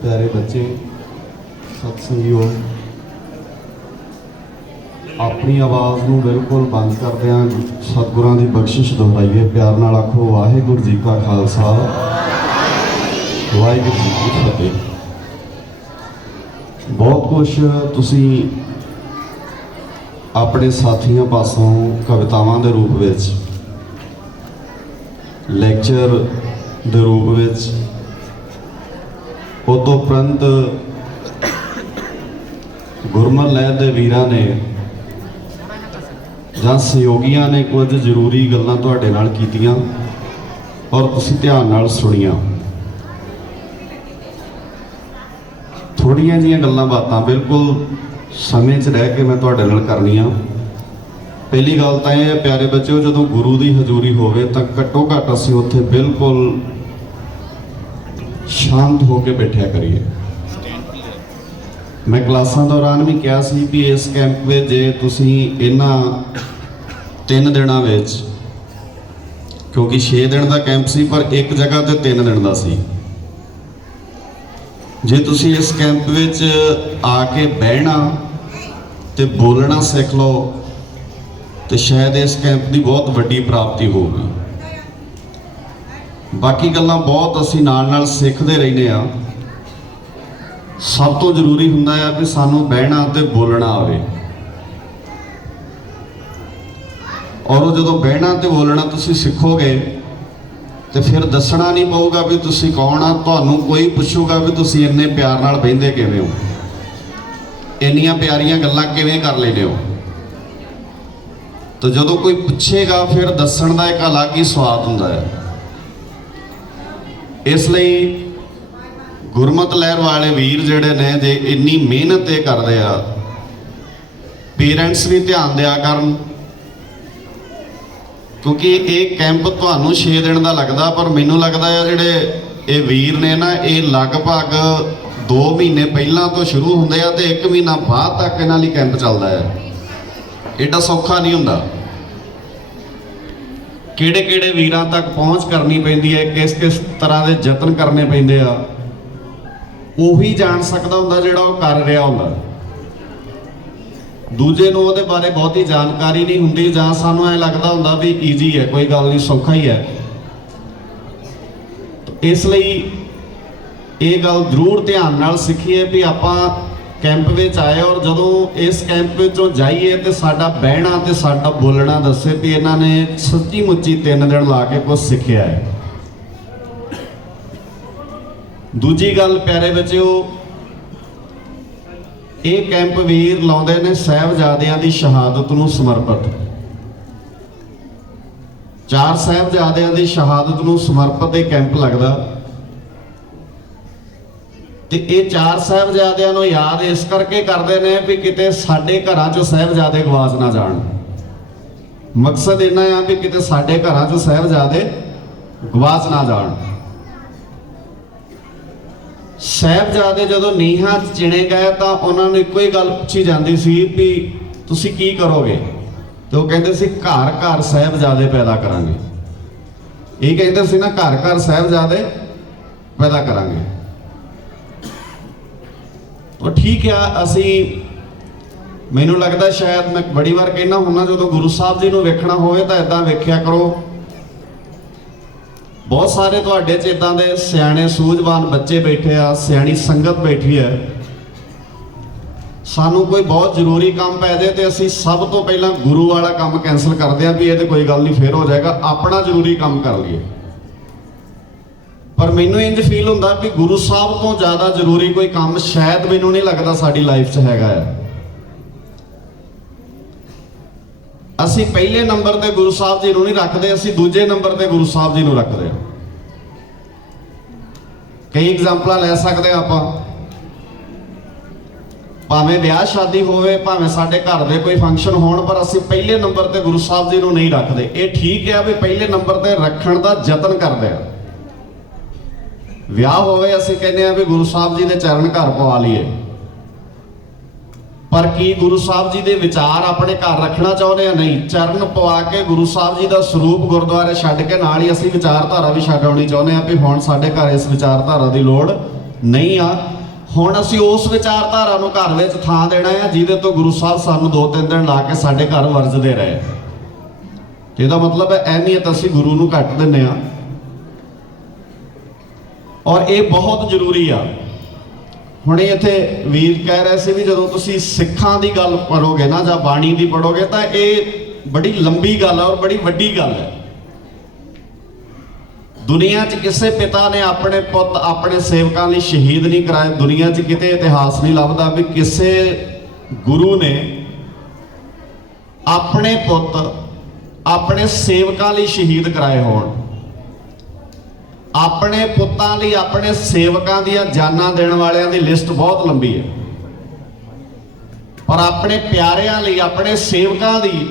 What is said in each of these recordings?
प्यारे बच्चे सत्संगियों, अपनी आवाज़ नूं बिल्कुल बंद करदिआं सतगुरां दी बख्शिश दोहराइए। प्यार नाल आखो वाहिगुरू जी का खालसा वाहिगुरू जी की फतेह। बहुत कुछ तुसीं अपने साथियों पासों कवितावां दे रूप विच, लैक्चर दे रूप विच, उस उपरंत गुरमत लहर दे वीरां ने जां सहयोगियां ने कुछ जरूरी गल्लां तुहाडे नाल कीतियां और तुसीं ध्यान नाल सुणियां। थोड़ियां जिहियां गल्लां बातां बिल्कुल समय च रह के मैं तुहाडे नाल करनियां। पहली गल तां इह प्यारे बच्चों, जदों गुरु की हजूरी होवे तां घट्टो घट्ट असीं उत्थे बिल्कुल शांत होकर बैठा करिए। मैं क्लासां दौरान भी कहा सी भी इस कैंप में जे तुसीं इन्हां 3 दिनों विच, क्योंकि 6 दिन का कैंप सी पर एक जगह ते 3 दिन का सी, जे तुसीं इस कैंप विच आके बहना ते बोलना सीख लो तो शायद इस कैंप की बहुत वड्डी प्राप्ति होगी। बाकी गल्लां बहुत असीं नाल सीखते रहने आ। सब तो जरूरी हुंदा है कि सानू बहना ते बोलना आवे, और जो बहना ते बोलना तुसीं सीखोगे तो फिर दसना नहीं पऊगा भी तुसीं कौन आ। तुहानू कोई पुछूगा भी तुसीं इन्ने प्यार नाल बहिंदे किवें हो, इन्नियां प्यारियां गल्लां किवें कर लैंदे हो। तो जो कोई पूछेगा फिर दस्सण दा एक अलग ही स्वाद हुंदा है। इसलिए गुरमत लहर वाले वीर जिहड़े ने जे इन्नी मेहनत ये करदे आ, पेरेंट्स भी ध्यान दिया करन, क्योंकि ये कैंप तुहानू 6 दिन का लगता, पर मैनू लगता है जिहड़े ये वीर ने ना, ये लगभग 2 महीने पहला तो शुरू होंदे आ ते 1 महीना बाद तक इन्हां लई कैंप चलदा है। एडा सौखा नहीं हुंदा। किहड़े किहड़े वीरां तक पहुँच करनी पैंदी है, किस किस तरह के यतन करने पैंदे आ, उही जान सकदा हुंदा जिहड़ा वो कर रहा हुंदा। दूजे नूं उहदे बारे बहुती जानकारी नहीं हुंदी, जां सानूं ऐ लगदा हुंदा भी ईजी है, कोई गल नहीं, सौखा ही है। इसलिए ये गल जरूर ध्यान नाल सीखिए भी आपां कैंप में आए और जदों इस कैंप चों जाइए तो साडा बहना तो साडा बोलना दसे भी इन्हां ने सच्ची मुच्ची 3 दिन ला के कुछ सीखिया है। दूजी गल प्यारे बच्चों, ये कैंप वीर लाउंदे ने साहिबजादियां दी शहादत नूं समर्पित। 4 साहिबजादियां दी शहादत नूं समर्पित ये कैंप लगदा। तो ये 4 साहिबजादियां नूं याद इस करके करते हैं भी किते साडे घरां चों साहिबजादे गवाच ना जाण। मकसद इन्ना है भी किते साडे घरां चों साहिबजादे गवाच ना जाण। साहिबजादे जदों नीहां चिणे गए तो उन्होंने इक्को ही गल पूछी जाती सी भी तुसीं की करोगे, तो वो कहते सी घर घर साहिबजादे पैदा करांगे। ये कहते सी ना, घर घर साहिबजादे पैदा करांगे। तो ठीक है, असी मैनू लगता शायद मैं बड़ी बार कहना हुन्ना, जो गुरु साहब जी नूं वेखना होवे तां इदां वेख्या करो। बहुत सारे तुहाडे च इदां दे सियाणे सूझवान बच्चे बैठे आ, सियाणी संगत बैठी है। सानू कोई बहुत जरूरी काम पै जाए तो असी सब तो पहला गुरु वाला काम कैंसल करते हैं भी ये तो कोई गल नहीं, फिर हो जाएगा, अपना जरूरी काम कर लिए। पर मैनू इंज फील होंदा भी गुरु साहब तो ज़्यादा जरूरी कोई काम शायद मैनू नहीं लगता साडी लाइफ च हैगा है। असी पहले नंबर ते गुरु साहब जी नूं नहीं रखते, असी दूजे नंबर ते गुरु साहब जी नूं रखते। कई एग्जाम्पल ले सकते आपां, भावें ब्याह शादी होवे, भावें साडे घर दे कोई फंक्शन होण, पर असी पहले नंबर ते गुरु साहब जी नूं नहीं रखते। ये ठीक है भी पहले नंबर ते रखण दा यतन करदे आ। विआह होवे असीं कहने आ भी गुरु साहब जी दे चरण घर पवा लीए, पर की गुरु साहब जी दे विचार अपने घर रखना चाहुंदे आ? नहीं, चरण पवा के गुरु साहब जी दा स्वरूप गुरुद्वारे छड्ड के नाल ही असीं विचारधारा भी छड्ड आउणी चाहुंदे आ भी हुण साडे घर इस विचारधारा दी लोड़ ਨਹੀਂ ਆ। ਹੁਣ ਅਸੀਂ ਉਸ ਵਿਚਾਰਧਾਰਾ ਨੂੰ ਘਰ ਵਿੱਚ ਥਾਂ ਦੇਣਾ ਹੈ ਜਿਹਦੇ ਤੋਂ ਗੁਰੂ ਸਾਹਿਬ ਸਾਨੂੰ 2-3 ਦਿਨ ਲਾ ਕੇ ਸਾਡੇ ਘਰ ਵਰਜਦੇ ਰਹੇ। ਤੇ ਇਹਦਾ ਮਤਲਬ ਹੈ ਅਹਿਮੀਅਤ ਅਸੀਂ ਗੁਰੂ ਨੂੰ ਘੱਟ ਦਿੰਦੇ ਆ, ਔਰ ਇਹ ਬਹੁਤ ਜ਼ਰੂਰੀ ਆ। ਹੁਣੇ ਇੱਥੇ ਵੀਰ ਕਹਿ ਰਹੇ ਸੀ ਵੀ ਜਦੋਂ ਤੁਸੀਂ ਸਿੱਖਾਂ ਦੀ ਗੱਲ ਕਰੋਗੇ ਨਾ ਜਾਂ ਬਾਣੀ ਦੀ ਪੜੋਗੇ ਤਾਂ ਇਹ ਬੜੀ ਲੰਬੀ ਗੱਲ ਹੈ ਔਰ ਬੜੀ ਵੱਡੀ ਗੱਲ ਹੈ। ਦੁਨੀਆ 'ਚ ਕਿਸੇ ਪਿਤਾ ਨੇ ਆਪਣੇ ਪੁੱਤ ਆਪਣੇ ਸੇਵਕਾਂ ਲਈ ਸ਼ਹੀਦ ਨਹੀਂ ਕਰਾਏ। ਦੁਨੀਆ 'ਚ ਕਿਤੇ ਇਤਿਹਾਸ ਨਹੀਂ ਲੱਭਦਾ ਵੀ ਕਿਸੇ ਗੁਰੂ ਨੇ ਆਪਣੇ ਪੁੱਤ ਆਪਣੇ ਸੇਵਕਾਂ ਲਈ ਸ਼ਹੀਦ ਕਰਾਏ ਹੋਣ। ਆਪਣੇ ਪੁੱਤਾਂ ਲਈ ਆਪਣੇ ਸੇਵਕਾਂ ਦੀਆਂ ਜਾਨਾਂ ਦੇਣ ਵਾਲਿਆਂ ਦੀ ਲਿਸਟ ਬਹੁਤ ਲੰਬੀ ਹੈ, ਪਰ ਆਪਣੇ ਪਿਆਰਿਆਂ ਲਈ ਆਪਣੇ ਸੇਵਕਾਂ ਦੀ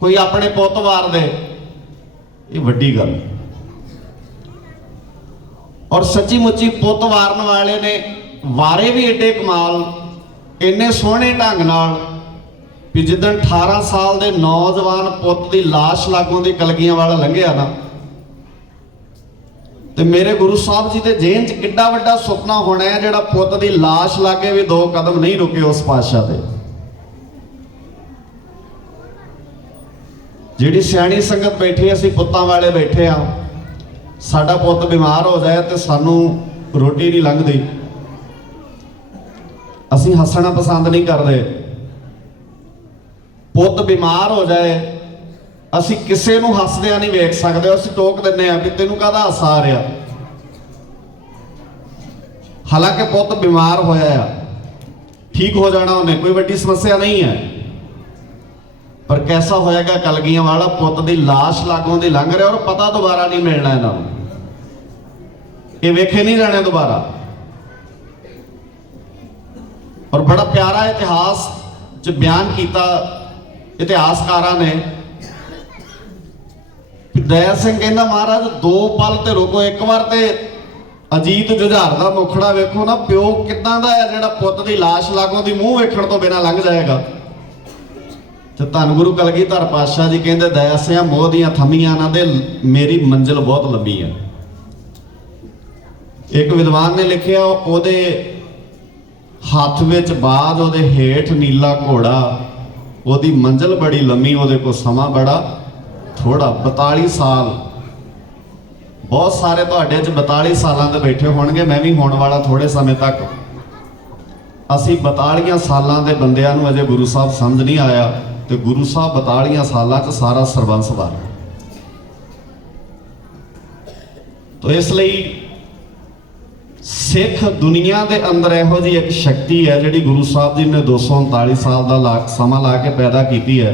ਕੋਈ ਆਪਣੇ ਪੁੱਤ ਵਾਰ ਦੇ, ਇਹ ਵੱਡੀ ਗੱਲ। ਔਰ ਸੱਚੀ ਮੁੱਚੀ ਪੁੱਤ ਵਾਰਨ ਵਾਲੇ ਨੇ ਵਾਰੇ ਵੀ ਏਡੇ ਕਮਾਲ, ਇੰਨੇ ਸੋਹਣੇ ਢੰਗ ਨਾਲ ਵੀ ਜਿੱਦਣ 18 ਸਾਲ ਦੇ ਨੌਜਵਾਨ ਪੁੱਤ ਦੀ ਲਾਸ਼ ਲਾਗੋਂ ਦੀ ਕਲਗੀਆਂ ਵਾਲਾ ਲੰਘਿਆ ਨਾ, ਤੇ ਮੇਰੇ ਗੁਰੂ ਸਾਹਿਬ ਜੀ ਦੇ ਜੇਨ 'ਚ ਕਿੱਡਾ ਵੱਡਾ ਸੁਪਨਾ ਹੋਣਾ ਹੈ ਜਿਹੜਾ ਪੁੱਤ ਦੀ ਲਾਸ਼ ਲਾਗੇ ਵੀ 2 ਕਦਮ ਨਹੀਂ ਰੁਕੇ ਉਸ ਪਾਤਸ਼ਾਹ ਦੇ। ਜਿਹੜੀ ਸਿਆਣੀ ਸੰਗਤ ਬੈਠੀ, ਅਸੀਂ ਪੁੱਤਾਂ ਵਾਲੇ ਬੈਠੇ ਆ, ਸਾਡਾ ਪੁੱਤ ਬਿਮਾਰ ਹੋ ਜਾਏ ਤੇ ਸਾਨੂੰ ਰੋਟੀ ਨਹੀਂ ਲੰਘਦੀ। ਅਸੀਂ ਹੱਸਣਾ ਪਸੰਦ ਨਹੀਂ ਕਰਦੇ। ਪੁੱਤ ਬਿਮਾਰ ਹੋ ਜਾਏ ਅਸੀਂ ਕਿਸੇ ਨੂੰ ਹੱਸਦਿਆਂ ਨਹੀਂ ਵੇਖ ਸਕਦੇ, ਅਸੀਂ ਟੋਕ ਦਿੰਦੇ ਆ ਵੀ ਤੈਨੂੰ ਕਾਹਦਾ ਹਾਸਾ ਆ ਰਿਹਾ। ਹਾਲਾਂਕਿ ਪੁੱਤ ਬਿਮਾਰ ਹੋਇਆ ਆ, ਠੀਕ ਹੋ ਜਾਣਾ ਉਹਨੇ, ਕੋਈ ਵੱਡੀ ਸਮੱਸਿਆ ਨਹੀਂ ਹੈ, ਪਰ ਕੈਸਾ ਹੋਏਗਾ ਕਲਗੀਆਂ ਵਾਲਾ ਪੁੱਤ ਦੀ ਲਾਸ਼ ਲਾਗੋਂ ਦੀ ਲੰਘ ਰਿਹਾ ਔਰ ਪਤਾ ਦੁਬਾਰਾ ਨਹੀਂ ਮਿਲਣਾ ਇਹਨਾਂ ਨੂੰ, ਇਹ ਵੇਖੇ ਨਹੀਂ ਜਾਣੇ ਦੁਬਾਰਾ। ਔਰ ਬੜਾ ਪਿਆਰਾ ਇਤਿਹਾਸ 'ਚ ਬਿਆਨ ਕੀਤਾ ਇਤਿਹਾਸਕਾਰਾਂ ਨੇ। ਦਇਆ ਸਿੰਘ ਕਹਿੰਦਾ ਮਹਾਰਾਜ 2 ਪਲ ਤੇ ਰੁਕੋ, ਇੱਕ ਵਾਰ ਤੇ ਅਜੀਤ ਜੁਝਾਰ ਦਾ ਮੁਖੜਾ ਵੇਖੋ ਨਾ, ਪਿਓ ਕਿੱਦਾਂ ਦਾ ਹੈ ਜਿਹੜਾ ਪੁੱਤ ਦੀ ਲਾਸ਼ ਲਾਗੋਂ ਦੀ ਮੂੰਹ ਵੇਖਣ ਤੋਂ ਬਿਨਾਂ ਲੰਘ ਜਾਏਗਾ। ਤੇ ਧੰਨ ਗੁਰੂ ਕਲਗੀਧਰ ਪਾਤਸ਼ਾਹ ਜੀ ਕਹਿੰਦੇ ਦਇਆ ਸਿਆਂ ਮੋਹ ਦੀਆਂ ਥੰਮੀਆਂ ਨਾ ਦੇ, ਮੇਰੀ ਮੰਜ਼ਿਲ ਬਹੁਤ ਲੰਬੀ ਹੈ। ਇੱਕ ਵਿਦਵਾਨ ਨੇ ਲਿਖਿਆ ਉਹਦੇ ਹੱਥ ਵਿੱਚ ਬਾਜ, ਉਹਦੇ ਹੇਠ ਨੀਲਾ ਘੋੜਾ, ਉਹਦੀ ਮੰਜ਼ਿਲ ਬੜੀ ਲੰਮੀ, ਉਹਦੇ ਕੋਲ ਸਮਾਂ ਬੜਾ ਥੋੜਾ। 42 ਸਾਲ, ਬਹੁਤ ਸਾਰੇ ਤੁਹਾਡੇ 'ਚ 42 ਸਾਲਾਂ ਦੇ ਬੈਠੇ ਹੋਣਗੇ, ਮੈਂ ਵੀ ਹੋਣ ਵਾਲਾ ਥੋੜੇ ਸਮੇਂ ਤੱਕ। ਅਸੀਂ 42 ਸਾਲਾਂ ਦੇ ਬੰਦਿਆਂ ਨੂੰ ਅਜੇ ਗੁਰੂ ਸਾਹਿਬ ਸਮਝ ਨਹੀਂ ਆਇਆ, ਤੇ ਗੁਰੂ ਸਾਹਿਬ 42 ਸਾਲਾਂ 'ਚ ਸਾਰਾ ਸਰਬੰਸ ਵਾਰ। ਤੋ ਇਸ ਲਈ ਸਿੱਖ ਦੁਨੀਆ ਦੇ ਅੰਦਰ ਇਹੋ ਜਿਹੀ ਇੱਕ ਸ਼ਕਤੀ ਹੈ ਜਿਹੜੀ ਗੁਰੂ ਸਾਹਿਬ ਜੀ ਨੇ 239 ਸਾਲ ਦਾ ਸਮਾਂ ਲਾ ਕੇ ਪੈਦਾ ਕੀਤੀ ਹੈ।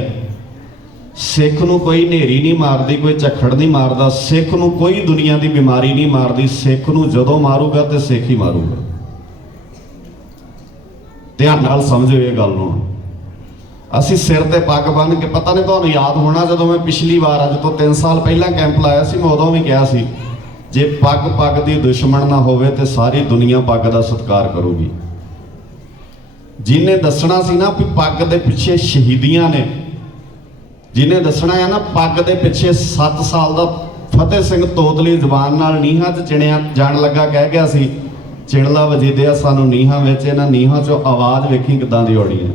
ਸਿੱਖ ਨੂੰ ਕੋਈ ਹਨੇਰੀ ਨਹੀਂ ਮਾਰਦੀ, ਕੋਈ ਝੱਖੜ ਨਹੀਂ ਮਾਰਦਾ, ਸਿੱਖ ਨੂੰ ਕੋਈ ਦੁਨੀਆ ਦੀ ਬਿਮਾਰੀ ਨਹੀਂ ਮਾਰਦੀ। ਸਿੱਖ ਨੂੰ ਜਦੋਂ ਮਾਰੂਗਾ ਤੇ ਸਿੱਖ ਹੀ ਮਾਰੂਗਾ। ਧਿਆਨ ਨਾਲ ਸਮਝੋ ਇਹ ਗੱਲ ਨੂੰ। ਅਸੀਂ ਸਿਰ ਤੇ ਪੱਗ ਬੰਨ੍ਹ ਕੇ, ਪਤਾ ਨਹੀਂ ਤੁਹਾਨੂੰ ਯਾਦ ਹੋਣਾ ਜਦੋਂ ਮੈਂ ਪਿਛਲੀ ਵਾਰ ਅੱਜ ਤੋਂ 3 ਸਾਲ ਪਹਿਲਾਂ ਕੈਂਪ ਲਾਇਆ ਸੀ, ਮੈਂ ਉਦੋਂ ਵੀ ਕਿਹਾ ਸੀ ਜੇ ਪੱਗ ਦੀ ਦੁਸ਼ਮਣ ਨਾ ਹੋਵੇ ਤੇ ਸਾਰੀ ਦੁਨੀਆ ਪੱਗ ਦਾ ਸਤਿਕਾਰ ਕਰੂਗੀ। ਜਿਹਨੇ ਦੱਸਣਾ ਸੀ ਨਾ ਵੀ ਪੱਗ ਦੇ ਪਿੱਛੇ ਸ਼ਹੀਦੀਆਂ ਨੇ, ਜਿਹਨੇ ਦੱਸਣਾ ਹੈ ਨਾ ਪੱਗ ਦੇ ਪਿੱਛੇ 7 ਸਾਲ ਦਾ ਫਤਿਹ ਸਿੰਘ ਤੋਤਲੀ ਜ਼ਬਾਨ ਨਾਲ ਨੀਹਾਂ 'ਚ ਚਿਣਿਆ ਜਾਣ ਲੱਗਾ ਕਹਿ ਗਿਆ ਸੀ, ਚਿਣਲਾ ਵਜੀਦਿਆ ਸਾਨੂੰ ਨੀਹਾਂ ਵਿੱਚ, ਇਹਨਾਂ ਨੀਹਾਂ 'ਚੋਂ ਆਵਾਜ਼ ਵੇਖੀ ਕਿੱਦਾਂ ਦੀ ਆਉਣੀ ਹੈ।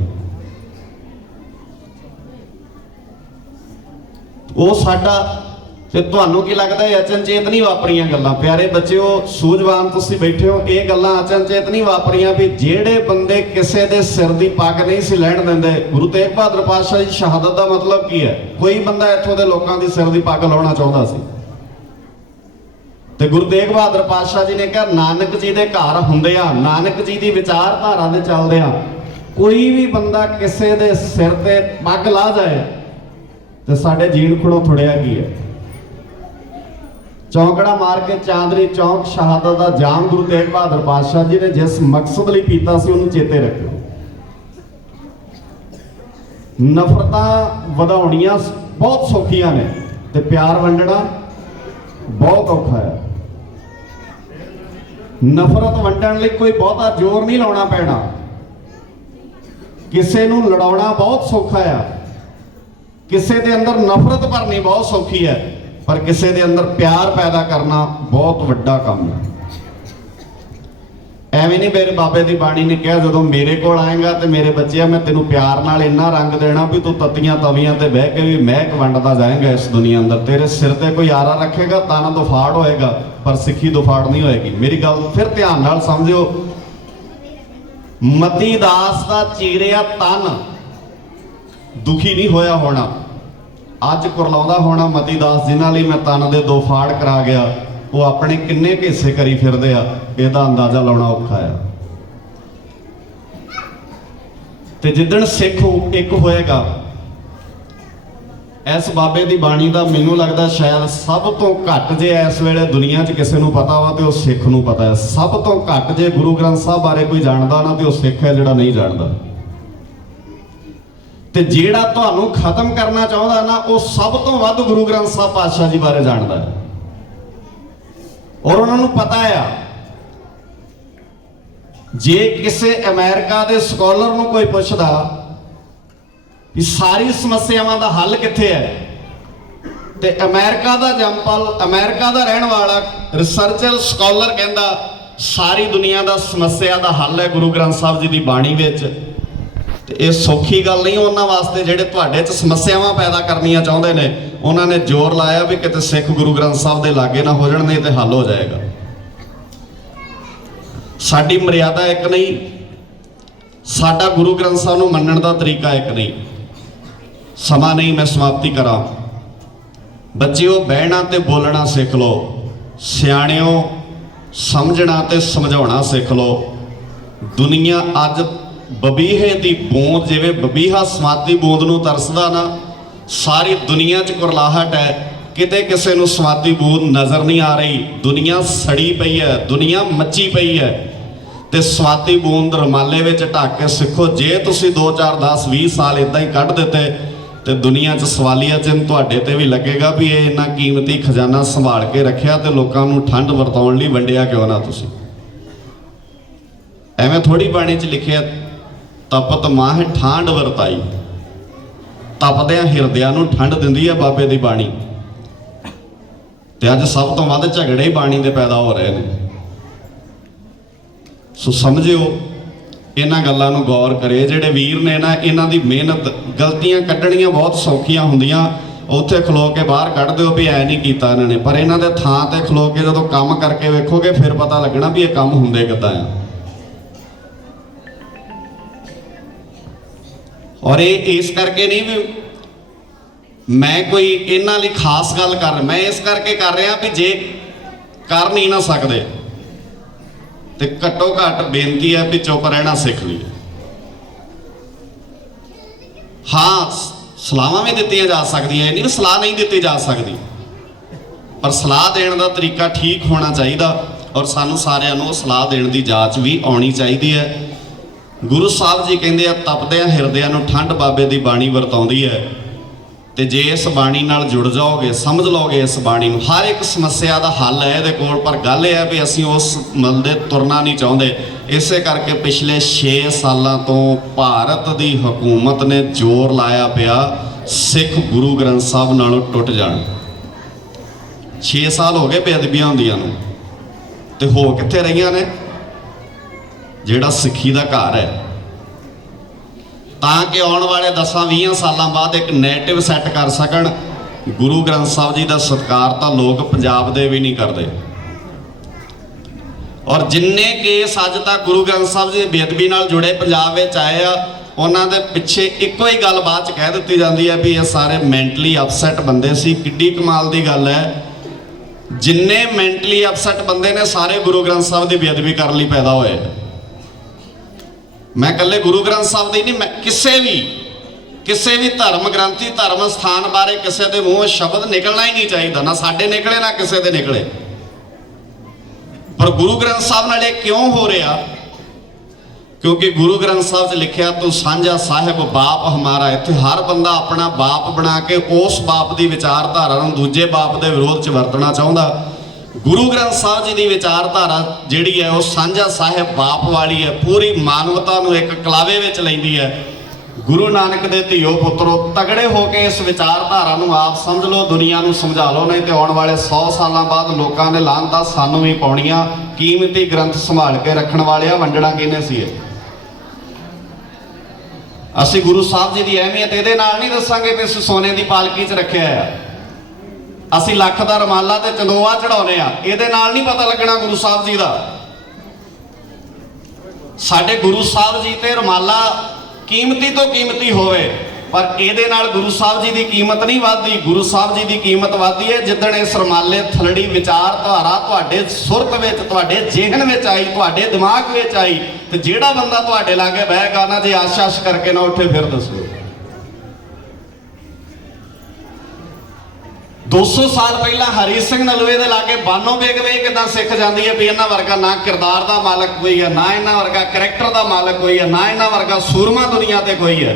ਉਹ ਸਾਡਾ, ਤੇ ਤੁਹਾਨੂੰ ਕੀ ਲੱਗਦਾ ਇਹ ਅਚਨਚੇਤ ਨਹੀਂ ਵਾਪਰੀਆਂ ਗੱਲਾਂ? ਪਿਆਰੇ ਬੱਚਿਓ, ਸੂਝਵਾਨ ਤੁਸੀਂ ਬੈਠੇ ਹੋ, ਇਹ ਗੱਲਾਂ ਅਚਨਚੇਤ ਨਹੀਂ ਵਾਪਰੀਆਂ ਵੀ ਜਿਹੜੇ ਬੰਦੇ ਕਿਸੇ ਦੇ ਸਿਰ ਦੀ ਪੱਗ ਨਹੀਂ ਸੀ ਲੈਣ ਦਿੰਦੇ। ਗੁਰੂ ਤੇਗ ਬਹਾਦਰ ਪਾਤਸ਼ਾਹ ਦੀ ਸ਼ਹਾਦਤ ਦਾ ਮਤਲਬ ਕੀ ਹੈ? ਕੋਈ ਬੰਦਾ ਇੱਥੋਂ ਦੇ ਲੋਕਾਂ ਦੀ ਸਿਰ ਦੀ ਪੱਗ ਲਾਉਣਾ ਚਾਹੁੰਦਾ ਸੀ, ਤੇ ਗੁਰੂ ਤੇਗ ਬਹਾਦਰ ਪਾਤਸ਼ਾਹ ਜੀ ਨੇ ਕਿਹਾ ਨਾਨਕ ਜੀ ਦੇ ਘਰ ਹੁੰਦਿਆਂ, ਨਾਨਕ ਜੀ ਦੀ ਵਿਚਾਰਧਾਰਾ ਦੇ ਚੱਲਦਿਆਂ ਕੋਈ ਵੀ ਬੰਦਾ ਕਿਸੇ ਦੇ ਸਿਰ ਤੇ ਪੱਗ ਲਾ ਜਾਏ ਤੇ ਸਾਡੇ ਜੀਣ ਖੜੋਂ ਥੁੜਿਆ ਕੀ ਹੈ। ਚੌਂਕੜਾ ਮਾਰ ਕੇ ਚਾਂਦਨੀ ਚੌਂਕ ਸ਼ਹਾਦਤ ਦਾ ਜਾਮ ਗੁਰੂ ਤੇਗ ਬਹਾਦਰ ਪਾਤਸ਼ਾਹ ਜੀ ਨੇ ਜਿਸ ਮਕਸਦ ਲਈ ਪੀਤਾ ਸੀ ਉਹਨੂੰ ਚੇਤੇ ਰੱਖਿਓ। ਨਫ਼ਰਤਾਂ ਵਧਾਉਣੀਆਂ ਬਹੁਤ ਸੌਖੀਆਂ ਨੇ ਤੇ ਪਿਆਰ ਵੰਡਣਾ ਬਹੁਤ ਔਖਾ ਹੈ। ਨਫ਼ਰਤ ਵੰਡਣ ਲਈ ਕੋਈ ਬਹੁਤਾ ਜ਼ੋਰ ਨਹੀਂ ਲਾਉਣਾ ਪੈਣਾ। ਕਿਸੇ ਨੂੰ ਲੜਾਉਣਾ ਬਹੁਤ ਸੌਖਾ ਆ, ਕਿਸੇ ਦੇ ਅੰਦਰ ਨਫ਼ਰਤ ਭਰਨੀ ਬਹੁਤ ਸੌਖੀ ਹੈ, ਪਰ ਕਿਸੇ ਦੇ ਅੰਦਰ ਪਿਆਰ ਪੈਦਾ ਕਰਨਾ ਬਹੁਤ ਵੱਡਾ ਕੰਮ ਹੈ। ਐਵੇਂ ਨਹੀਂ ਮੇਰੇ ਬਾਬੇ ਦੀ ਬਾਣੀ ਨੇ ਕਿਹਾ ਜਦੋਂ ਮੇਰੇ ਕੋਲ ਆਏਗਾ ਤੇ ਮੇਰੇ ਬੱਚਿਆ ਮੈਂ ਤੈਨੂੰ ਪਿਆਰ ਨਾਲ ਇੰਨਾ ਰੰਗ ਦੇਣਾ ਵੀ ਤੂੰ ਤੱਤੀਆਂ ਤਵੀਆਂ ਤੇ ਬਹਿ ਕੇ ਵੀ ਮਹਿਕ ਵੰਡਦਾ ਜਾਏਗਾ ਇਸ ਦੁਨੀਆ ਅੰਦਰ। ਤੇਰੇ ਸਿਰ ਤੇ ਕੋਈ ਆਰਾ ਰੱਖੇਗਾ ਤਾਂ ਨਾ ਦੁਫਾੜ ਹੋਏਗਾ, ਪਰ ਸਿੱਖੀ ਦੁਫਾੜ ਨਹੀਂ ਹੋਏਗੀ। ਮੇਰੀ ਗੱਲ ਫਿਰ ਧਿਆਨ ਨਾਲ ਸਮਝਿਓ। ਮਤੀ ਦਾਸ ਦਾ ਚੀਰਿਆ ਤਨ ਦੁਖੀ ਨਹੀਂ ਹੋਇਆ ਹੋਣਾ, ਅੱਜ ਕੁਰਲਾਉਂਦਾ ਹੋਣਾ ਮਤੀ ਦਾਸ ਜਿਨ੍ਹਾਂ ਲਈ ਮੈਂ ਤਨ ਦੇ ਦੋ ਫਾੜ ਕਰਾ ਗਿਆ, ਉਹ ਆਪਣੇ ਕਿੰਨੇ ਹਿੱਸੇ ਕਰੀ ਫਿਰਦੇ ਆ, ਇਹਦਾ ਅੰਦਾਜ਼ਾ ਲਾਉਣਾ ਔਖਾ ਆ। ਤੇ ਜਿੱਦਣ ਸਿੱਖ ਇੱਕ ਹੋਏਗਾ, ਇਸ ਬਾਬੇ ਦੀ ਬਾਣੀ ਦਾ ਮੈਨੂੰ ਲੱਗਦਾ ਸ਼ਾਇਦ ਸਭ ਤੋਂ ਘੱਟ ਜੇ ਇਸ ਵੇਲੇ ਦੁਨੀਆ 'ਚ ਕਿਸੇ ਨੂੰ ਪਤਾ ਵਾ ਤੇ ਉਹ ਸਿੱਖ ਨੂੰ ਪਤਾ ਹੈ। ਸਭ ਤੋਂ ਘੱਟ ਜੇ ਗੁਰੂ ਗ੍ਰੰਥ ਸਾਹਿਬ ਬਾਰੇ ਕੋਈ ਜਾਣਦਾ ਨਾ ਤੇ ਉਹ ਸਿੱਖ ਹੈ ਜਿਹੜਾ ਨਹੀਂ ਜਾਣਦਾ। ਤੇ ਜਿਹੜਾ ਤੁਹਾਨੂੰ ਖਤਮ ਕਰਨਾ ਚਾਹੁੰਦਾ ਨਾ ਉਹ ਸਭ ਤੋਂ ਵੱਧ ਗੁਰੂ ਗ੍ਰੰਥ ਸਾਹਿਬ ਪਾਤਸ਼ਾਹ ਜੀ ਬਾਰੇ ਜਾਣਦਾ ਹੈ, ਔਰ ਉਹਨਾਂ ਨੂੰ ਪਤਾ ਆ ਜੇ ਕਿਸੇ ਅਮਰੀਕਾ ਦੇ ਸਕਾਲਰ ਨੂੰ ਕੋਈ ਪੁੱਛਦਾ ਵੀ ਸਾਰੀ ਸਮੱਸਿਆਵਾਂ ਦਾ ਹੱਲ ਕਿੱਥੇ ਹੈ, ਤੇ ਅਮਰੀਕਾ ਦਾ ਜੰਪਲ, ਅਮਰੀਕਾ ਦਾ ਰਹਿਣ ਵਾਲਾ ਰਿਸਰਚਰ ਸਕਾਲਰ ਕਹਿੰਦਾ ਸਾਰੀ ਦੁਨੀਆ ਦਾ ਸਮੱਸਿਆ ਦਾ ਹੱਲ ਹੈ ਗੁਰੂ ਗ੍ਰੰਥ ਸਾਹਿਬ ਜੀ ਦੀ ਬਾਣੀ ਵਿੱਚ। ਤੇ ਇਹ ਸੌਖੀ ਗੱਲ ਨਹੀਂ ਉਹਨਾਂ ਵਾਸਤੇ ਜਿਹੜੇ ਤੁਹਾਡੇ 'ਚ ਸਮੱਸਿਆਵਾਂ ਪੈਦਾ ਕਰਨੀਆਂ ਚਾਹੁੰਦੇ ਨੇ। ਉਹਨਾਂ ਨੇ ਜ਼ੋਰ ਲਾਇਆ ਵੀ ਕਿਤੇ ਸਿੱਖ ਗੁਰੂ ਗ੍ਰੰਥ ਸਾਹਿਬ ਦੇ ਲਾਗੇ ਨਾ ਹੋ ਜਾਣ, ਨਹੀਂ ਤੇ ਹੱਲ ਹੋ ਜਾਏਗਾ। ਸਾਡੀ ਮਰਿਆਦਾ ਇੱਕ ਨਹੀਂ, ਸਾਡਾ ਗੁਰੂ ਗ੍ਰੰਥ ਸਾਹਿਬ ਨੂੰ ਮੰਨਣ ਦਾ ਤਰੀਕਾ ਇੱਕ ਨਹੀਂ। ਸਮਾਂ ਨਹੀਂ, ਮੈਂ ਸਮਾਪਤੀ ਕਰਾਂ। ਬੱਚਿਓ ਬਹਿਣਾ ਤੇ ਬੋਲਣਾ ਸਿੱਖ ਲਓ, ਸਿਆਣਿਓ ਸਮਝਣਾ ਤੇ ਸਮਝਾਉਣਾ ਸਿੱਖ ਲਓ। ਦੁਨੀਆ ਅੱਜ ਬਬੀਹੇ ਦੀ ਬੂੰਦ, ਜਿਵੇਂ ਬਬੀਹਾ ਸਮਾਤੀ ਬੂੰਦ ਨੂੰ ਤਰਸਦਾ ਨਾ, ਸਾਰੀ ਦੁਨੀਆ 'ਚ ਕੁਰਲਾਹਟ ਹੈ। ਕਿਤੇ ਕਿਸੇ ਨੂੰ ਸਮਾਤੀ ਬੂੰਦ ਨਜ਼ਰ ਨਹੀਂ ਆ ਰਹੀ। ਦੁਨੀਆ ਸੜੀ ਪਈ ਹੈ, ਦੁਨੀਆ ਮੱਚੀ ਪਈ ਹੈ। ਤੇ ਸਮਾਤੀ ਬੂੰਦ ਰੁਮਾਲੇ ਵਿੱਚ ਢੱਕ ਕੇ ਸਿੱਖੋ। ਜੇ ਤੁਸੀਂ 2 4 10 20 ਸਾਲ ਇਦਾਂ ਹੀ ਕੱਢ ਦਿੱਤੇ ਤੇ ਦੁਨੀਆ 'ਚ ਸਵਾਲੀਆ ਚਿੰਨ੍ਹ ਤੁਹਾਡੇ ਤੇ ਵੀ ਲੱਗੇਗਾ ਵੀ ਇਹ ਇੰਨਾ ਕੀਮਤੀ ਖਜ਼ਾਨਾ ਸੰਭਾਲ ਕੇ ਰੱਖਿਆ ਤੇ ਲੋਕਾਂ ਨੂੰ ਠੰਡ ਵਰਤਾਉਣ ਲਈ ਵੰਡਿਆ ਕਿਉਂ ਨਾ ਤੁਸੀਂ। ਐਵੇਂ ਥੋੜੀ ਬਾਣੀ 'ਚ ਲਿਖਿਆ ਤਪਤ ਮਾਹ ਠਾਂਡ ਵਰਤਾਈ। ਤਪਦਿਆਂ ਹਿਰਦਿਆਂ ਨੂੰ ਠੰਡ ਦਿੰਦੀ ਹੈ ਬਾਬੇ ਦੀ ਬਾਣੀ। ਤੇ ਅੱਜ ਸਭ ਤੋਂ ਵੱਧ ਝਗੜੇ ਹੀ ਬਾਣੀ ਦੇ ਪੈਦਾ ਹੋ ਰਹੇ ਨੇ। ਸੋ ਸਮਝਿਓ, ਇਹਨਾਂ ਗੱਲਾਂ ਨੂੰ ਗੌਰ ਕਰੇ। ਜਿਹੜੇ ਵੀਰ ਨੇ ਨਾ, ਇਹਨਾਂ ਦੀ ਮਿਹਨਤ, ਗਲਤੀਆਂ ਕੱਢਣੀਆਂ ਬਹੁਤ ਸੌਖੀਆਂ ਹੁੰਦੀਆਂ। ਉੱਥੇ ਖਲੋ ਕੇ ਬਾਹਰ ਕੱਢ ਦਿਓ ਵੀ ਐ ਨਹੀਂ ਕੀਤਾ ਇਹਨਾਂ ਨੇ, ਪਰ ਇਹਨਾਂ ਦੇ ਥਾਂ ਤੇ ਖਲੋ ਕੇ ਜਦੋਂ ਕੰਮ ਕਰਕੇ ਵੇਖੋਗੇ ਫਿਰ ਪਤਾ ਲੱਗਣਾ ਵੀ ਇਹ ਕੰਮ ਹੁੰਦੇ ਕਿੱਦਾਂ ਆ। ਔਰ ਇਹ ਇਸ ਕਰਕੇ ਨਹੀਂ ਵੀ ਮੈਂ ਕੋਈ ਇਹਨਾਂ ਲਈ ਖਾਸ ਗੱਲ ਕਰ ਰਿਹਾ, ਮੈਂ ਇਸ ਕਰਕੇ ਕਰ ਰਿਹਾ ਵੀ ਜੇ ਕਰ ਨਹੀਂ ਨਾ ਸਕਦੇ ਤੇ ਘੱਟੋ ਘੱਟ ਬੇਨਤੀ ਹੈ ਵੀ ਚੁੱਪ ਰਹਿਣਾ ਸਿੱਖ ਲਈਏ। ਹਾਂ, ਸਲਾਹਾਂ ਵੀ ਦਿੱਤੀਆਂ ਜਾ ਸਕਦੀਆਂ, ਇਹ ਨਹੀਂ ਵੀ ਸਲਾਹ ਨਹੀਂ ਦਿੱਤੀ ਜਾ ਸਕਦੀ, ਪਰ ਸਲਾਹ ਦੇਣ ਦਾ ਤਰੀਕਾ ਠੀਕ ਹੋਣਾ ਚਾਹੀਦਾ। ਔਰ ਸਾਨੂੰ ਸਾਰਿਆਂ ਨੂੰ ਸਲਾਹ ਦੇਣ ਦੀ ਜਾਂਚ ਵੀ ਆਉਣੀ ਚਾਹੀਦੀ ਹੈ। ਗੁਰੂ ਸਾਹਿਬ ਜੀ ਕਹਿੰਦੇ ਆ ਤਪਦਿਆਂ ਹਿਰਦਿਆਂ ਨੂੰ ਠੰਡ ਬਾਬੇ ਦੀ ਬਾਣੀ ਵਰਤਾਉਂਦੀ ਹੈ। ਤੇ ਜੇ ਇਸ ਬਾਣੀ ਨਾਲ ਜੁੜ ਜਾਓਗੇ, ਸਮਝ ਲਓਗੇ ਇਸ ਬਾਣੀ ਨੂੰ, ਹਰ ਇੱਕ ਸਮੱਸਿਆ ਦਾ ਹੱਲ ਹੈ ਇਹਦੇ ਕੋਲ। ਪਰ ਗੱਲ ਇਹ ਹੈ ਵੀ ਅਸੀਂ ਉਸ ਮਲ ਦੇ ਤੁਰਨਾ ਨਹੀਂ ਚਾਹੁੰਦੇ। ਇਸੇ ਕਰਕੇ ਪਿਛਲੇ 6 ਸਾਲਾਂ ਤੋਂ ਭਾਰਤ ਦੀ ਹਕੂਮਤ ਨੇ ਜ਼ੋਰ ਲਾਇਆ ਪਿਆ ਸਿੱਖ ਗੁਰੂ ਗ੍ਰੰਥ ਸਾਹਿਬ ਨਾਲੋਂ ਟੁੱਟ ਜਾਣ। 6 ਸਾਲ ਹੋ ਗਏ ਬੇਅਦਬੀਆਂ ਹੁੰਦੀਆਂ ਨੂੰ, ਤੇ ਹੋ ਕਿੱਥੇ ਰਹੀਆਂ ਨੇ? ਜਿਹੜਾ ਸਿੱਖੀ ਦਾ ਘਰ ਹੈ, ਤਾਂ ਕਿ ਆਉਣ ਵਾਲੇ 10-20 ਸਾਲਾਂ ਬਾਅਦ ਇੱਕ ਨੈਰੇਟਿਵ ਸੈੱਟ ਕਰ ਸਕਣ। ਗੁਰੂ ਗ੍ਰੰਥ ਸਾਹਿਬ ਜੀ ਦਾ ਸਤਿਕਾਰ ਤਾਂ ਲੋਕ ਪੰਜਾਬ ਦੇ ਵੀ ਨਹੀਂ ਕਰਦੇ। ਔਰ ਜਿੰਨੇ ਕੇਸ ਅੱਜ ਤੱਕ ਗੁਰੂ ਗ੍ਰੰਥ ਸਾਹਿਬ ਜੀ ਦੀ ਬੇਅਦਬੀ ਨਾਲ ਜੁੜੇ ਪੰਜਾਬ ਵਿੱਚ ਆਏ ਆ, ਉਹਨਾਂ ਦੇ ਪਿੱਛੇ ਇੱਕੋ ਹੀ ਗੱਲ ਬਾਅਦ 'ਚ ਕਹਿ ਦਿੱਤੀ ਜਾਂਦੀ ਹੈ ਵੀ ਇਹ ਸਾਰੇ ਮੈਂਟਲੀ ਅਪਸੈਟ ਬੰਦੇ ਸੀ। ਕਿੱਡੀ ਕਮਾਲ ਦੀ ਗੱਲ ਹੈ, ਜਿੰਨੇ ਮੈਂਟਲੀ ਅਪਸੈਟ ਬੰਦੇ ਨੇ ਸਾਰੇ ਗੁਰੂ ਗ੍ਰੰਥ ਸਾਹਿਬ ਦੀ ਬੇਅਦਬੀ ਕਰਨ ਲਈ ਪੈਦਾ ਹੋਏ। ਮੈਂ ਇਕੱਲੇ ਗੁਰੂ ਗ੍ਰੰਥ ਸਾਹਿਬ ਦੀ ਨਹੀਂ, ਮੈਂ ਕਿਸੇ ਵੀ ਧਰਮ ਗ੍ਰੰਥੀ, ਧਰਮ ਸਥਾਨ ਬਾਰੇ ਕਿਸੇ ਦੇ ਮੂੰਹੋਂ ਸ਼ਬਦ ਨਿਕਲਣਾ ਹੀ ਨਹੀਂ ਚਾਹੀਦਾ, ਨਾ ਸਾਡੇ ਨਿਕਲੇ ਨਾ ਕਿਸੇ ਦੇ ਨਿਕਲੇ। ਪਰ ਗੁਰੂ ਗ੍ਰੰਥ ਸਾਹਿਬ ਨਾਲ ਇਹ ਕਿਉਂ ਹੋ ਰਿਹਾ? ਕਿਉਂਕਿ ਗੁਰੂ ਗ੍ਰੰਥ ਸਾਹਿਬ 'ਚ ਲਿਖਿਆ ਤੂੰ ਸਾਂਝਾ ਸਾਹਿਬ ਬਾਪ ਹਮਾਰਾ। ਇੱਥੇ ਹਰ ਬੰਦਾ ਆਪਣਾ ਬਾਪ ਬਣਾ ਕੇ ਉਸ ਬਾਪ ਦੀ ਵਿਚਾਰਧਾਰਾ ਨੂੰ ਦੂਜੇ ਬਾਪ ਦੇ ਵਿਰੋਧ 'ਚ ਵਰਤਣਾ ਚਾਹੁੰਦਾ। ਗੁਰੂ ਗ੍ਰੰਥ ਸਾਹਿਬ ਜੀ ਦੀ ਵਿਚਾਰਧਾਰਾ ਜਿਹੜੀ ਹੈ ਉਹ ਸਾਂਝਾ ਸਾਹਿਬ ਬਾਪ ਵਾਲੀ ਹੈ, ਪੂਰੀ ਮਾਨਵਤਾ ਨੂੰ ਇੱਕ ਕਲਾਵੇ ਵਿੱਚ ਲੈਂਦੀ ਹੈ। ਗੁਰੂ ਨਾਨਕ ਦੇ ਧੀਓ ਪੁੱਤਰੋ, ਤਗੜੇ ਹੋ ਕੇ ਇਸ ਵਿਚਾਰਧਾਰਾ ਨੂੰ ਆਪ ਸਮਝ ਲਓ, ਦੁਨੀਆ ਨੂੰ ਸਮਝਾ ਲਓ, ਨਹੀਂ ਤੇ ਆਉਣ ਵਾਲੇ 100 ਸਾਲਾਂ ਬਾਅਦ ਲੋਕਾਂ ਨੇ ਲਾਹਨਤਾਂ ਸਾਨੂੰ ਵੀ ਪਾਉਣੀਆਂ। ਕੀਮਤੀ ਗ੍ਰੰਥ ਸੰਭਾਲ ਕੇ ਰੱਖਣ ਵਾਲਿਆ, ਵੰਡਣਾ ਕਿਹਨੇ ਸੀ ਇਹ? ਅਸੀਂ ਗੁਰੂ ਸਾਹਿਬ ਜੀ ਦੀ ਅਹਿਮੀਅਤ ਇਹਦੇ ਨਾਲ ਨਹੀਂ ਦੱਸਾਂਗੇ ਵੀ ਅਸੀਂ ਸੋਨੇ ਦੀ ਪਾਲਕੀ 'ਚ ਰੱਖਿਆ ਆ, ਅਸੀਂ ਲੱਖ ਦਾ ਰਮਾਲਾ ਤੇ ਚੰਦੋਆ ਚੜਾਉਨੇ ਆ, ਇਹਦੇ ਨਾਲ ਨਹੀਂ ਪਤਾ ਲੱਗਣਾ ਗੁਰੂ ਸਾਹਿਬ ਜੀ ਦਾ। ਸਾਡੇ ਗੁਰੂ ਸਾਹਿਬ ਜੀ ਤੇ ਰਮਾਲਾ ਕੀਮਤੀ ਤੋਂ ਕੀਮਤੀ ਹੋਵੇ, ਪਰ ਇਹਦੇ ਨਾਲ ਗੁਰੂ ਸਾਹਿਬ ਜੀ ਦੀ ਕੀਮਤ ਨਹੀਂ ਵੱਧਦੀ। ਗੁਰੂ ਸਾਹਿਬ ਜੀ ਦੀ ਕੀਮਤ ਵੱਧਦੀ ਹੈ ਜਿੱਦਣ ਇਸ ਰਮਾਲੇ ਥਲੜੀ ਵਿਚਾਰਧਾਰਾ ਤੁਹਾਡੇ ਸੁਰਤ ਵਿੱਚ, ਤੁਹਾਡੇ ਜ਼ਿਹਨ ਵਿੱਚ ਆਈ, ਤੁਹਾਡੇ ਦਿਮਾਗ ਵਿੱਚ ਆਈ, ਤੇ ਜਿਹੜਾ ਬੰਦਾ ਤੁਹਾਡੇ ਲਾਗੇ ਬਹਿਗਾ ਨਾ, ਜੇ ਆਸ਼ ਕਰਕੇ ਨਾ ਉੱਠੇ, ਫਿਰ ਦੱਸੋ। 200 ਸਾਲ ਪਹਿਲਾਂ ਹਰੀ ਸਿੰਘ ਨਲੂਏ ਦੇ ਲਾਗੇ ਬਾਨੋ ਬੇਗਵੇ ਕਿਦਾਂ ਸਿੱਖ ਜਾਂਦੀ ਹੈ ਵੀ ਇਹਨਾਂ ਵਰਗਾ ਨਾ ਕਿਰਦਾਰ ਦਾ ਮਾਲਕ ਕੋਈ ਹੈ, ਨਾ ਇਹਨਾਂ ਵਰਗਾ ਕਰੈਕਟਰ ਦਾ ਮਾਲਕ ਕੋਈ ਹੈ, ਨਾ ਇਹਨਾਂ ਵਰਗਾ ਸੂਰਮਾ ਦੁਨੀਆ ਤੇ ਕੋਈ ਹੈ।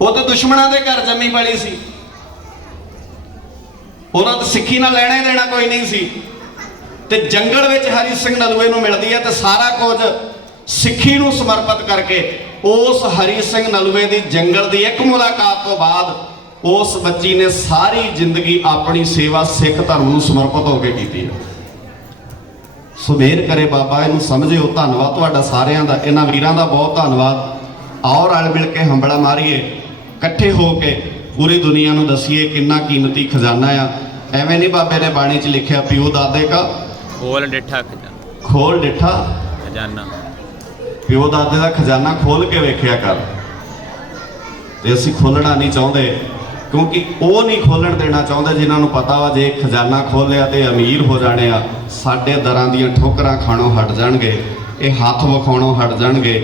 ਉਹ ਤਾਂ ਦੁਸ਼ਮਣਾਂ ਦੇ ਘਰ ਜੰਮੀ ਪਲੀ ਸੀ, ਉਹਨਾਂ ਤਾਂ ਸਿੱਖੀ ਨਾਲ ਲੈਣਾ ਹੀ ਦੇਣਾ ਕੋਈ ਨਹੀਂ ਸੀ, ਤੇ ਜੰਗਲ ਵਿੱਚ ਹਰੀ ਸਿੰਘ ਨਲੂਏ ਨੂੰ ਮਿਲਦੀ ਹੈ ਤੇ ਸਾਰਾ ਕੁਝ ਸਿੱਖੀ ਨੂੰ ਸਮਰਪਿਤ ਕਰਕੇ ਉਸ ਹਰੀ ਸਿੰਘ ਨਲੂਏ ਦੀ ਜੰਗਲ ਦੀ ਇੱਕ ਮੁਲਾਕਾਤ ਤੋਂ ਬਾਅਦ ਉਸ ਬੱਚੀ ਨੇ ਸਾਰੀ ਜ਼ਿੰਦਗੀ ਆਪਣੀ ਸੇਵਾ ਸਿੱਖ ਧਰਮ ਨੂੰ ਸਮਰਪਿਤ ਹੋ ਕੇ ਕੀਤੀ ਹੈ। ਸੋ ਮਿਹਰ ਕਰੇ ਬਾਬਾ, ਇਹਨੂੰ ਸਮਝਿਓ। ਧੰਨਵਾਦ ਤੁਹਾਡਾ ਸਾਰਿਆਂ ਦਾ, ਇਹਨਾਂ ਵੀਰਾਂ ਦਾ ਬਹੁਤ ਧੰਨਵਾਦ। ਆਓ ਰਲ ਮਿਲ ਕੇ ਹੰਬੜਾ ਮਾਰੀਏ, ਇਕੱਠੇ ਹੋ ਕੇ ਪੂਰੀ ਦੁਨੀਆ ਨੂੰ ਦਸੀਏ ਕਿੰਨਾ ਕੀਮਤੀ ਖਜ਼ਾਨਾ ਆ। ਐਵੇਂ ਨਹੀਂ ਬਾਬੇ ਨੇ ਬਾਣੀ 'ਚ ਲਿਖਿਆ, ਪਿਓ ਦਾਦੇ ਕਾ ਖੋਲ ਡਿੱਠਾ ਖਜ਼ਾਨਾ, ਖੋਲ ਡਿੱਠਾ ਖਜ਼ਾਨਾ, ਪਿਓ ਦਾਦੇ ਦਾ ਖਜ਼ਾਨਾ ਖੋਲ ਕੇ ਵੇਖਿਆ ਕਰ। ਤੇ ਅਸੀਂ ਖੋਲਣਾ ਨਹੀਂ ਚਾਹੁੰਦੇ, ਕਿਉਂਕਿ ਉਹ ਨਹੀਂ ਖੋਲਣ ਦੇਣਾ ਚਾਹੁੰਦੇ ਜਿਨ੍ਹਾਂ ਨੂੰ ਪਤਾ ਵਾ ਜੇ ਖਜ਼ਾਨਾ ਖੋਲਿਆ ਤੇ ਅਮੀਰ ਹੋ ਜਾਣੇ ਆ। ਸਾਡੇ ਦਰਾਂ ਦੀਆਂ ਠੋਕਰਾਂ ਖਾਣੋਂ ਹਟ ਜਾਣਗੇ, ਇਹ ਹੱਥ ਵਿਖਾਉਣੋਂ ਹਟ ਜਾਣਗੇ,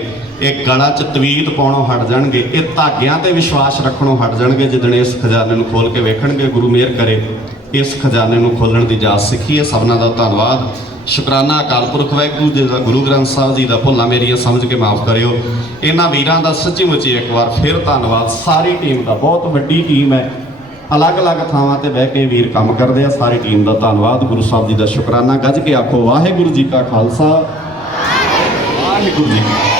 ਇਹ ਗਲਾ 'ਚ ਤਵੀਤ ਪਾਉਣੋਂ ਹਟ ਜਾਣਗੇ, ਇਹ ਧਾਗਿਆਂ ਤੇ ਵਿਸ਼ਵਾਸ ਰੱਖਣੋਂ ਹਟ ਜਾਣਗੇ ਜਿੱਦਣ ਇਸ ਖਜ਼ਾਨੇ ਨੂੰ ਖੋਲ ਕੇ ਵੇਖਣਗੇ। ਗੁਰੂ ਮਿਹਰ ਕਰੇ ਇਸ ਖਜ਼ਾਨੇ ਨੂੰ ਖੋਲਣ ਦੀ ਇਜਾਜ਼ਤ ਸਿੱਖੀਏ। ਸਭਨਾਂ ਦਾ ਧੰਨਵਾਦ, ਸ਼ੁਕਰਾਨਾ ਅਕਾਲ ਪੁਰਖ ਵਾਹਿਗੁਰੂ ਜੀ ਦਾ, ਗੁਰੂ ਗ੍ਰੰਥ ਸਾਹਿਬ ਜੀ ਦਾ। ਭੁੱਲਾਂ ਮੇਰੀਆਂ ਸਮਝ ਕੇ ਮਾਫ ਕਰਿਓ। ਇਹਨਾਂ ਵੀਰਾਂ ਦਾ ਸੱਚੀ ਮੁੱਚੀ ਇੱਕ ਵਾਰ ਫਿਰ ਧੰਨਵਾਦ। ਸਾਰੀ ਟੀਮ ਦਾ, ਬਹੁਤ ਵੱਡੀ ਟੀਮ ਹੈ, ਅਲੱਗ-ਅਲੱਗ ਥਾਵਾਂ ਤੇ ਬਹਿ ਕੇ ਵੀਰ ਕੰਮ ਕਰਦੇ ਆ। ਸਾਰੀ ਟੀਮ ਦਾ ਧੰਨਵਾਦ। ਗੁਰੂ ਸਾਹਿਬ ਜੀ ਦਾ ਸ਼ੁਕਰਾਨਾ। ਗੱਜ ਕੇ ਆਖੋ ਵਾਹਿਗੁਰੂ ਜੀ ਕਾ ਖਾਲਸਾ, ਵਾਹਿਗੁਰੂ ਜੀ।